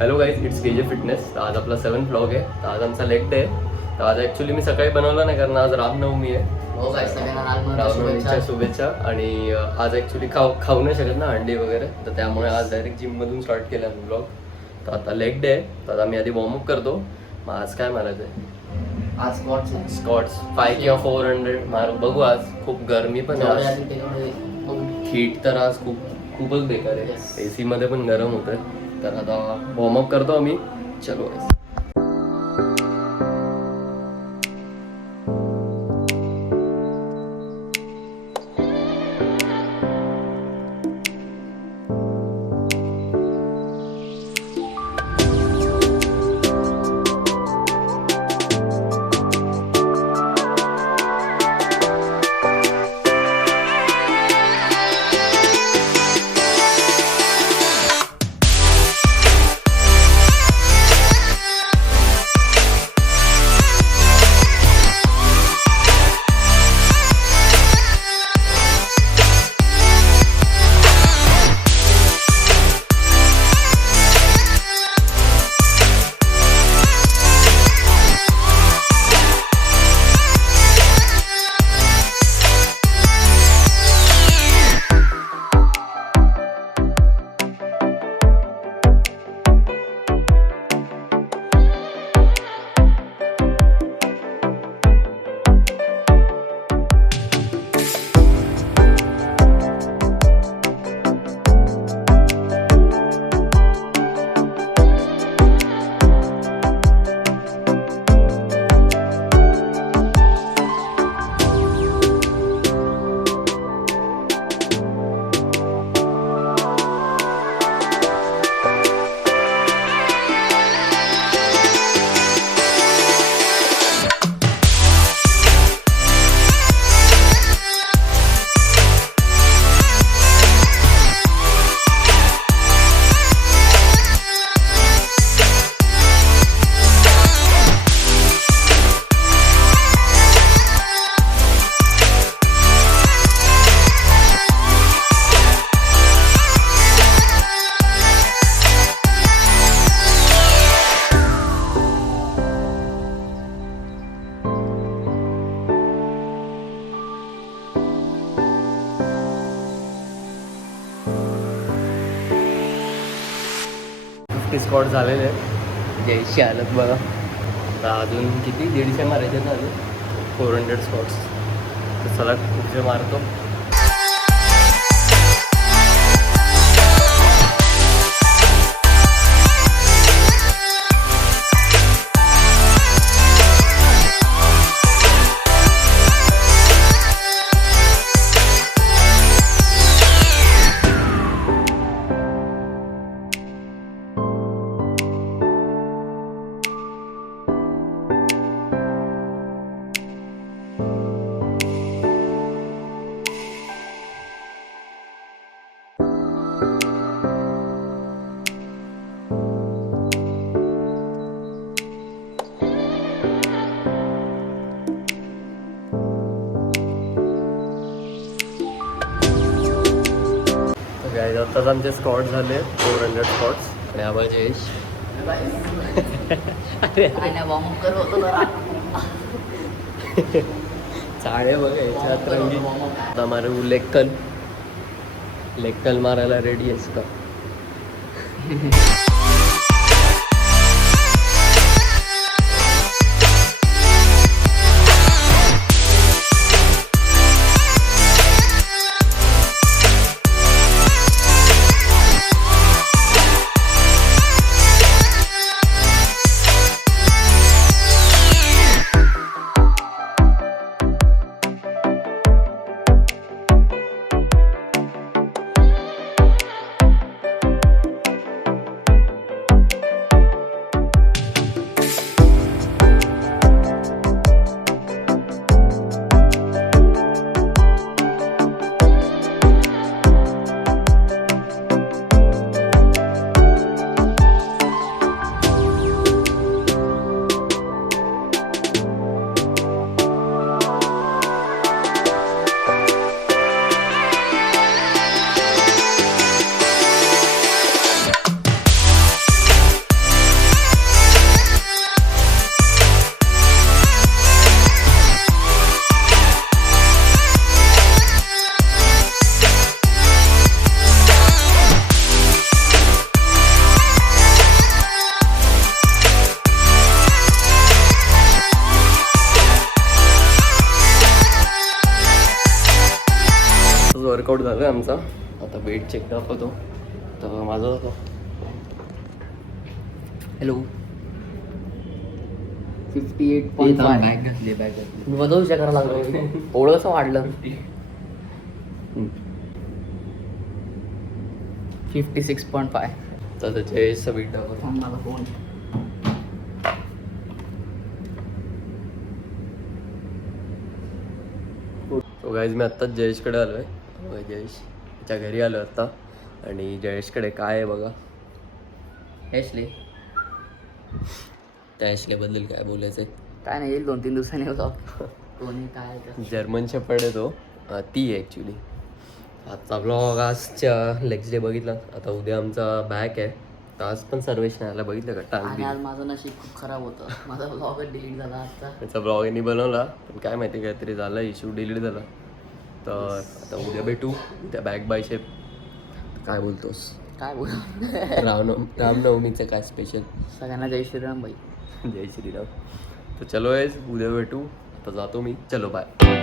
Hello guys, it's KJ fitness. आज आपला 7th vlog आहे. तर आज आमचा लेग डे आहे. तर आज ॲक्च्युली मी सकाळी बनवला नाही कारण आज रामनवमी आहे. रामनवमीच्या शुभेच्छा. आणि आज ॲक्च्युली खाऊ नाही शकत ना अंडी वगैरे, तर त्यामुळे आज डायरेक्ट जिममधून स्टार्ट केला व्लॉग. तर आता लेग डे आहे, तर आता मी आधी वॉर्मअप करतो. मग आज काय मारायचं आहे? आज स्कॉट्स 5 किंवा 400 मारू. बघू. आज खूप गरमी पण आहे. हीट तर आज खूपच बेकार आहे. AC मध्ये पण गरम होतं. तर आता वॉर्मअप करतो आम्ही. चलो. स्कॉट झालेले आहेत. जयशी आलत बघा. आता अजून किती 150 मारायचे ना अजून 400 स्कॉट्स. तर चला पुढचे मारतो. आत्ताच आमचे स्कॉट झाले 400 स्कॉट्स. आणि आम्हाला जयेश चाळे बघा याच्यात रंगी. आता मारू लेक्कल मारायला रेडी आहेस का? वर्कआउट झालं आहे आमचा. आता वेट चेक दाखवतो. तर माझं हॅलो 58.5 बॅग घातली बॅग घातली. मी माझा विचार करायला लागलो एवढं कसं वाढलं. 56.5. तर त्याचे वेट दाखवतो. मला फोन सो गाईज मी आत्ताच जयेशकडे आलो आहे. जयेश त्याच्या घरी आलो आत्ता. आणि जयेशकडे काय आहे बघा. ॲशली त्या ॲशलेबद्दल काय बोलायचं आहे. काय नाही, येईल 2-3 दिवसांनी होतो. कोणी काय जर्मन शेपर्ड आहे तो. ती आहे ॲक्च्युली. आजचा ब्लॉग आजच्या लेक्स डे बघितला. आता उद्या आमचा बॅक आहे. तर आज पण सर्वेश नाही आला, बघितलं का आणि टांग. आज माझं नशीब खूप खराब होतं. माझा ब्लॉग डिलीट झाला आता. त्याचा ब्लॉग यांनी बनवला पण काय माहिती काहीतरी झाला, इश्यू डिलीट झाला. तर आता उद्या भेटू. उद्या बॅक बाय शेप. काय बोलतोस? काय बोल रामनवमीचं काय स्पेशल? सगळ्यांना जय श्रीराम भाई. जय श्रीराम. तर चलो आहे, उद्या भेटू. आता जातो मी. चलो बाय.